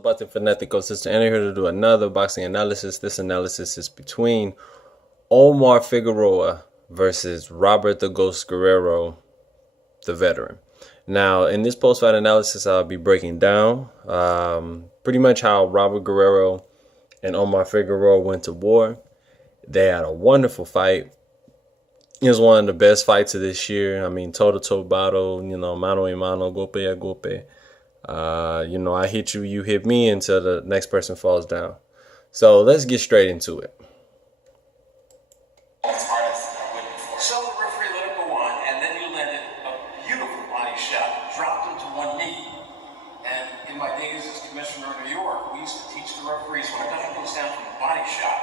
Boxing Fanatico Sister Anna here to do another boxing analysis. This analysis is between Omar Figueroa versus Robert the Ghost Guerrero, the veteran. Now, in this post-fight analysis, I'll be breaking down pretty much how Robert Guerrero and Omar Figueroa went to war. They had a wonderful fight. It was one of the best fights of this year. I mean, toe-to-toe battle, mano a mano, golpe a golpe. I hit you, you hit me until the next person falls down. So let's get straight into it. So the referee let him go on, and then you landed a beautiful body shot, dropped him to one knee. And in my days as commissioner in New York, we used to teach the referees when a guy goes down from a body shot,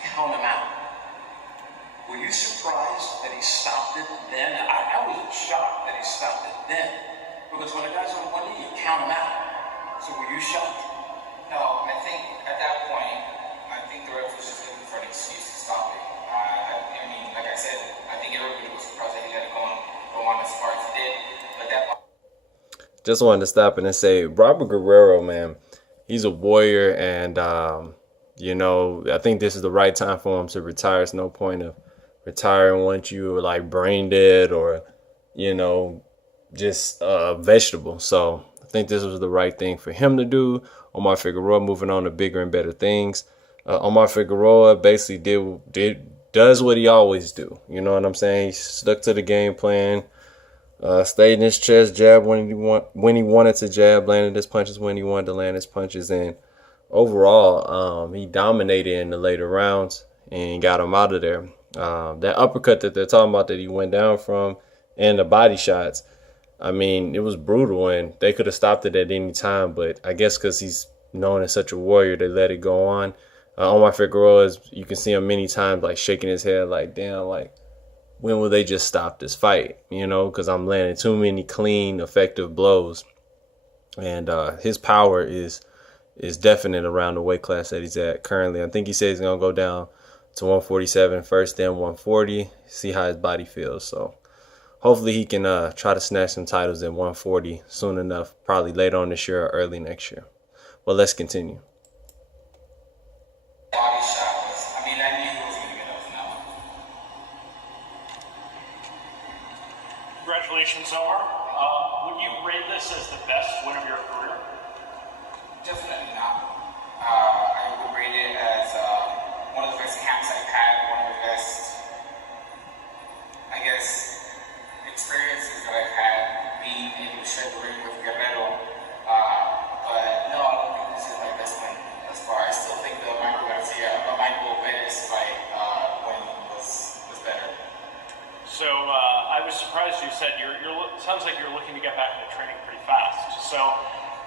count him out. Were you surprised that he stopped it then? I was shocked that he stopped it then. Because when a guy's on one knee, you count him out. So were you shocked? No, I think at that point, I think the ref was just looking for an excuse to stop it. I mean, like I said, I think everybody was surprised that he let it go on as far as he did. But that. Just wanted to stop and say, Robert Guerrero, man, he's a warrior, and I think this is the right time for him to retire. It's no point of retiring once you're like brain dead or, just a vegetable. So I think this was the right thing for him to do. Omar Figueroa moving on to bigger and better things. Omar Figueroa basically does what he always do. You know what I'm saying? He stuck to the game plan. Stayed in his chest, jab when he wanted to jab, landed his punches when he wanted to land his punches, and overall, he dominated in the later rounds and got him out of there. That uppercut that they're talking about that he went down from, and the body shots, I mean, it was brutal, and they could have stopped it at any time, but I guess because he's known as such a warrior, they let it go on. Omar Figueroa, you can see him many times, like, shaking his head, like, damn, like, when will they just stop this fight, because I'm landing too many clean, effective blows. And his power is definite around the weight class that he's at currently. I think he says he's going to go down to 147 first, then 140, see how his body feels. So hopefully he can try to snatch some titles at 140 soon enough, probably later on this year or early next year. But let's continue. Body shot was, I mean, I knew he was going to get up now. Congratulations, Omar. Would you rate this as the best win of your career? Definitely not. I would rate it as one of the best camps I've had, one of the best, I guess, experiences that I've had being able to share the ring with Guerrero. But no, I don't think this is my best win thus far. I still think the Michael Pettis fight win was better. So I was surprised you said sounds like you're looking to get back into training pretty fast. So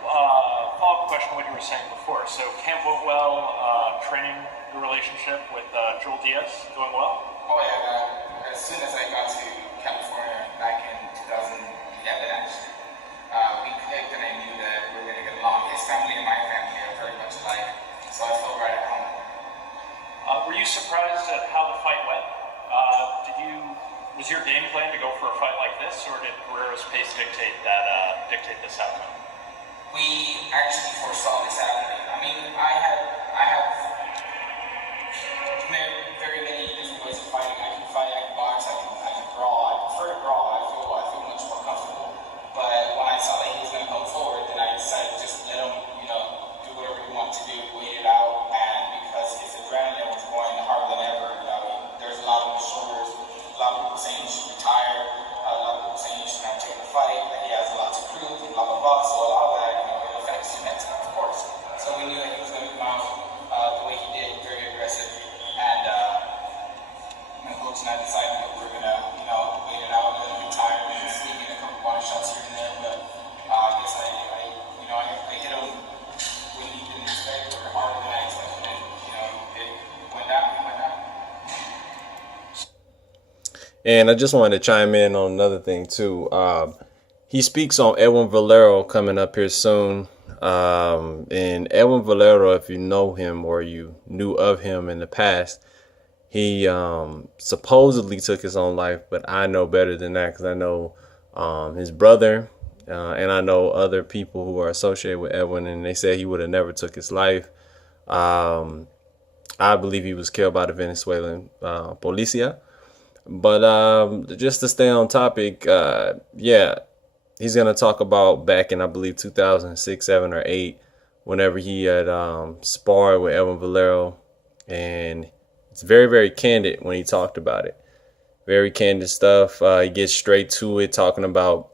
follow-up question on what you were saying before. So camp went well, training, your relationship with Joel Diaz going well? Oh yeah, as soon as I got to California back in 2011, actually, we clicked and I knew that we were going to get along. His family and my family are very much alike, so I felt right at home. Were you surprised at how the fight went? Was your game plan to go for a fight like this, or did Guerrero's pace dictate this outcome? We actually foresaw this happening. I mean, I have very many different ways of fighting. I can fight, I can box, I can brawl. I prefer to brawl. I feel much more comfortable. But when I saw that he was going to go forward, then I decided to just let him, do whatever he wanted to do, wait it out. And because his adrenaline was going harder than ever, there's a lot on his shoulders. A lot of people saying he should retire. A lot of people saying he should not take the fight. That he has a lot to prove. And blah blah blah. So a lot of that, it affects him mentally, of course. So we knew that he was going to come out the way he did, very aggressive. And Coach and I decided that we're going to, wait it out and retire and sneak in a couple body shots here and there. But I guess I hit him when he didn't expect or harder than I expected. And, it went down. And I just wanted to chime in on another thing too. He speaks on Edwin Valero coming up here soon. And Edwin Valero, if you know him or you knew of him in the past, he supposedly took his own life, but I know better than that because I know his brother And I know other people who are associated with Edwin, and they said he would have never took his life. Um, I believe he was killed by the Venezuelan policia. But just to stay on topic, yeah, he's gonna talk about back in I believe 2006, 7, or 8, whenever he had sparred with Edwin Valero, and it's very very candid when he talked about it. Very candid stuff. He gets straight to it, talking about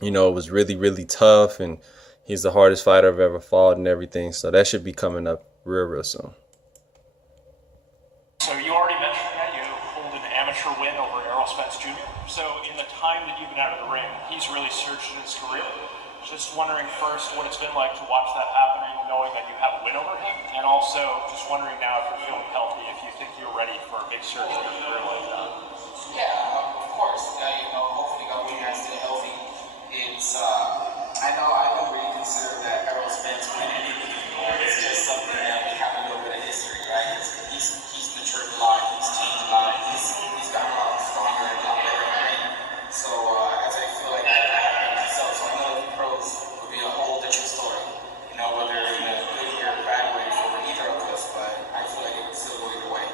it was really really tough, and he's the hardest fighter I've ever fought and everything. So that should be coming up real soon. So you already mentioned that you pulled an amateur win over Errol Spence Jr. So in the time that you've been out of the ring, he's really surged in his career. Just wondering first what it's been like to watch that happening, knowing that you have a win over him, and also just wondering now if you're feeling healthy, if you think you're ready for a big surge in your career like that. Yeah, of course. Hopefully God willing, I'm still healthy. I don't really consider that Errol Spence win anything anymore. It's just something that we have a little bit of history, right? He's matured a lot, he's changed a lot, he's gotten a lot stronger and a lot better in the ring. So as I feel like I have been myself, so I know the pros would be a whole different story. Whether in a good or bad way for either of us, but I feel like it would still go either way.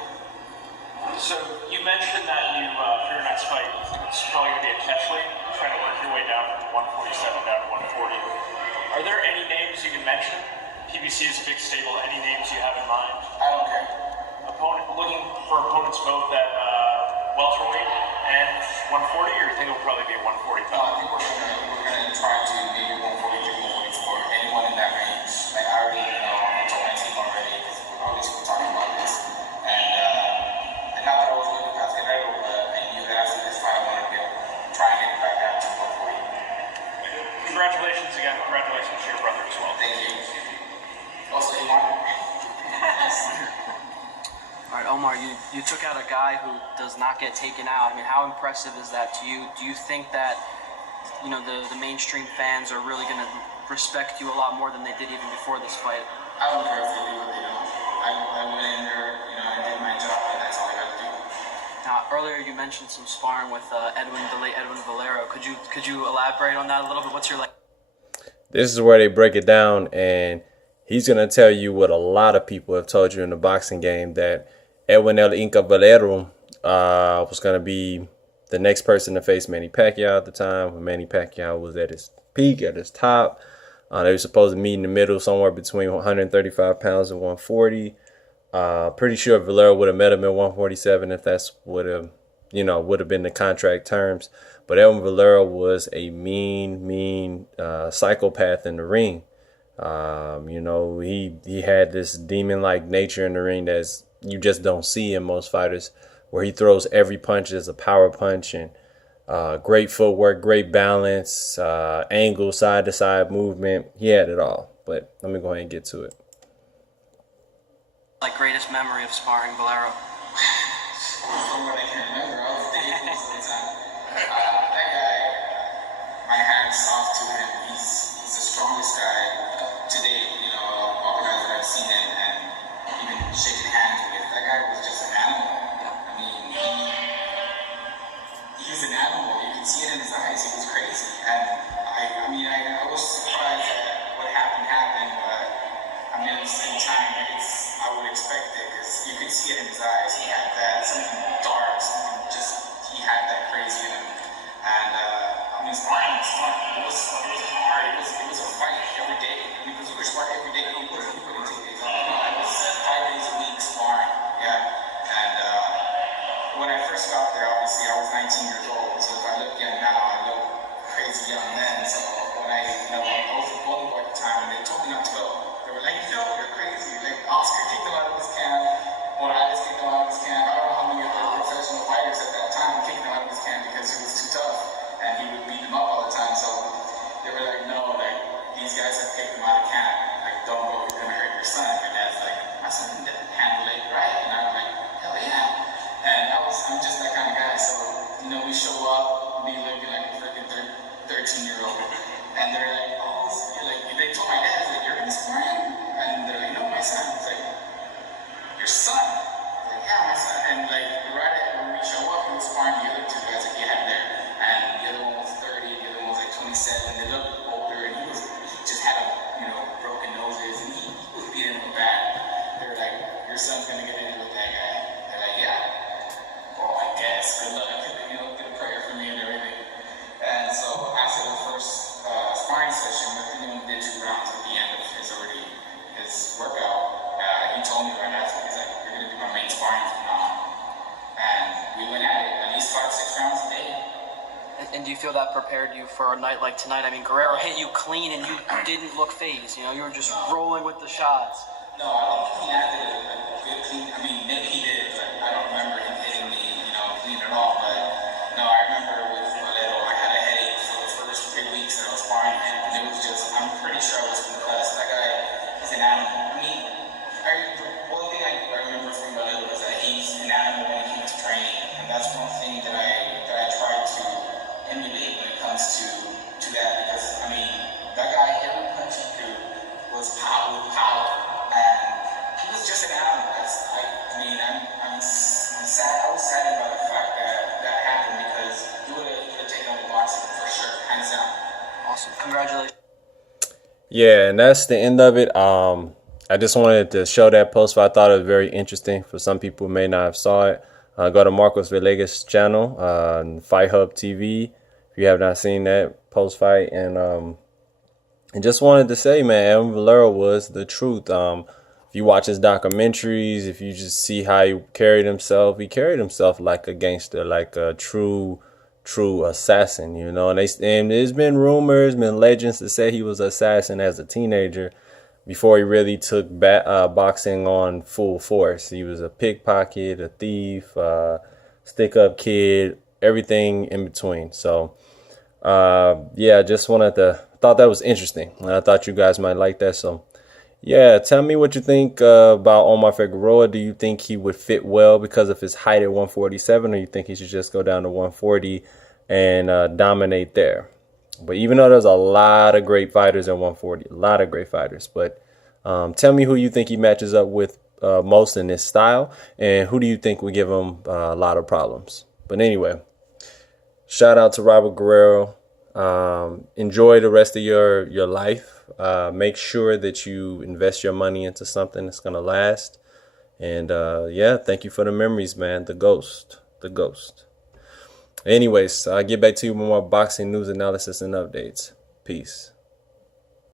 So you mentioned that you, for your next fight, you think it's probably going to be a catch weight, trying to work your way down from 147 down to 140. Are there any names you can mention? PBC is a big stable. Any names you have in mind? I don't care. Looking for opponents both at welterweight and 140, or you think it'll probably be a 145? No, I think we're gonna try to maybe 143, 144, anyone in that range. Like I already told my team already because we're talking about this, and not that I was looking past Guerrero, but I knew that after this fight I wanted to be able to try and get it back down to 140. Congratulations again. Congratulations to your brother as well. Thank you. Also, Omar. All right, Omar, you took out a guy who does not get taken out. I mean, how impressive is that to you? Do you think that, the mainstream fans are really going to respect you a lot more than they did even before this fight? I don't care if they do what they don't. I went in there, I did my job, and that's all I got to do. Now, earlier you mentioned some sparring with the late Edwin Valero. Could you elaborate on that a little bit? What's your This is where they break it down, and he's going to tell you what a lot of people have told you in the boxing game, that Edwin El Inca Valero was going to be the next person to face Manny Pacquiao at the time, when Manny Pacquiao was at his peak, at his top. They were supposed to meet in the middle, somewhere between 135 pounds and 140. Pretty sure Valero would have met him at 147 if that's would have been the contract terms. But Edwin Valero was a mean psychopath in the ring. He had this demon-like nature in the ring that you just don't see in most fighters, where he throws every punch as a power punch, and great footwork, great balance, angle, side-to-side movement. He had it all. But let me go ahead and get to it. greatest memory of sparring Valero? From what I can remember, I was dating most of the time. That guy, my hat's off to him. He's the strongest guy today, all the guys that I've seen and even shaking hands with. That guy was just an animal. I mean, he's an animal. You can see it in his eyes. He was crazy. And I was surprised that what happened, but at the same time, I would expect it because you could see it in his eyes. He had that something dark, he had that crazy in him. And sparring was fun. It was hard. It was a fight every day. Because you could spar every day. You couldn't take days off. I was 5 days a week sparring. Yeah. And when I first got there, obviously I was 19 years old. So if I look young now, I look crazy young then. So when I was a bowling boy at the time, and they told me not to go. They were like, you're crazy. Like Oscar kicked him out of his camp, or Alice kicked him out of his camp. I don't know feel that prepared you for a night like tonight? I mean, Guerrero hit you clean and you didn't look phased. You know, you were just rolling with the shots. No, I don't think he acted a good clean. I mean, maybe he did, but I don't remember him hitting me, clean at all. But no, I remember with Valero, I had a headache for the first 3 weeks that I was sparring him, and it was just, I'm pretty sure I was concussed. That guy is an animal. I mean, the one thing I remember from Valero is that he's an animal when it comes to training, and that's one thing that I try to emulate when it comes to that, because I mean, that guy, every punch he threw was power with power, and he was just an animal. I'm sad. I was saddened by the fact that happened, because he would have taken over boxing for sure, hands down. Awesome, congratulations. Yeah, and that's the end of it. I just wanted to show that post. I thought it was very interesting. For some people who may not have saw it, go to Marcos Villegas' channel, Fight Hub TV, if you have not seen that post fight. And just wanted to say, man, Evan Valero was the truth. If you watch his documentaries, if you just see how he carried himself like a gangster, like a true assassin, And there's been rumors, been legends that say he was an assassin as a teenager before he really took boxing on full force. He was a pickpocket, a thief, stick-up kid, everything in between. So, yeah, just thought that was interesting. And I thought you guys might like that. So, yeah, tell me what you think about Omar Figueroa. Do you think he would fit well because of his height at 147, or you think he should just go down to 140 and dominate there? But even though there's a lot of great fighters at 140, a lot of great fighters, but tell me who you think he matches up with most in this style, and who do you think would give him a lot of problems? But anyway, shout out to Robert Guerrero. Enjoy the rest of your life. Make sure that you invest your money into something that's going to last. And yeah, thank you for the memories, man. The ghost. Anyways, I'll get back to you with more boxing news, analysis, and updates. Peace.